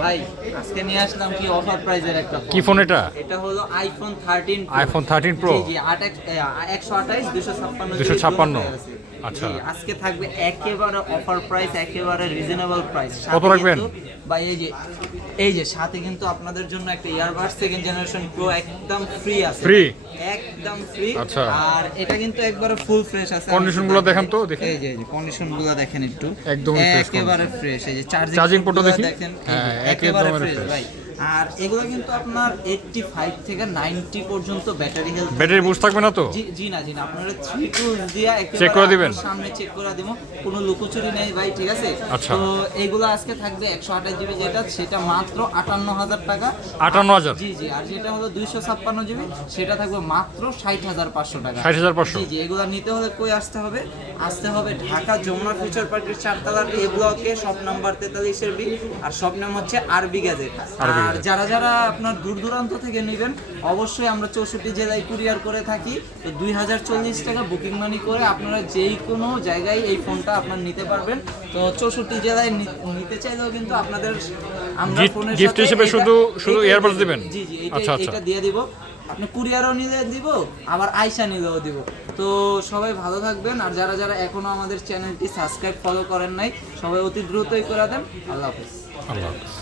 ভাই আজকে নিয়ে আসলাম কি অফার প্রাইজের একটা ফোন। কি ফোন এটা? এটা হলো আইফোন 13 আইফোন 13 প্রো। জি জি 128 256 256 আচ্ছা। আজকে থাকবে একেবারে অফার প্রাইস, একেবারে রিজনেবল প্রাইস। কত রাখবেন ভাই? এই যে সাথে কিন্তু আপনাদের জন্য একটা ইয়ারবাডস সেকেন্ড জেনারেশন প্রো একদম ফ্রি আছে। ফ্রি? একদম ফ্রি। আচ্ছা। আর এটা কিন্তু একবারে ফুল ফ্রেশ আছে। কন্ডিশনগুলো দেখেন তো, দেখেন। এই যে কন্ডিশনগুলো দেখেন একটু, একদম ফ্রেশ, একেবারে ফ্রেশ। এই যে চার্জিং পোর্টও দেখেন। দেখেন, হ্যাঁ, একেবারে একদম ফ্রেশ ফ্রেশ। ভাই। আর এগুলো কিন্তু আপনার 85 থেকে 90 পর্যন্ত ব্যাটারি হেলথ। ব্যাটারি বুস্ট থাকবে না তো? জি না আপনারা 3 টুলস দিয়া চেক করে দিবেন? সামনে চেক করে দিব, কোনো লুকোচুরি নেই ভাই, ঠিক আছে? আচ্ছা। তো এইগুলো আজকে থাকবে 128 জিবি যেটা, সেটা মাত্র 58,000 টাকা। 58,000? জি জি। আর যেটা হলো 256 জিবি সেটা থাকবে মাত্র 60,500 টাকা। 60,500? জি জি। এগুলো নিতে হলে কই আসতে হবে? আসতে হবে ঢাকা যমুনা ফিউচার পার্কের 4 তলার এ ব্লকে, শপ নাম্বার 43 বি, আর শপ নাম হচ্ছে আরবি গ্যাজেট। আর যারা যারা আপনার দূর দূরান্ত থেকে নেবেন, অবশ্যই আমরা 64 জেলায় কুরিয়ার করে থাকি। তো 2040 টাকা বুকিং মানি করে আপনারা যেই কোনো জায়গায় এই ফোনটা আপনার নিতে পারবেন। তো 64 জেলায় নিতে চাইলেও কিন্তু আপনাদের আমরা ফোনের গিফট হিসেবে শুধু ইয়ারবাডস দিবেন? জি জি। আচ্ছা আচ্ছা। এটা দিয়ে দিব, আপনি কুরিয়ারও নিলে দিব, আবার আইসা নিলেও দিব। তো সবাই ভালো থাকবেন। আর যারা যারা এখনো আমাদের চ্যানেলটি সাবস্ক্রাইব ফলো করেন নাই, সবাই অতি দ্রুতই করে দেন। আল্লাহ হাফেজ। আল্লাহ হাফেজ।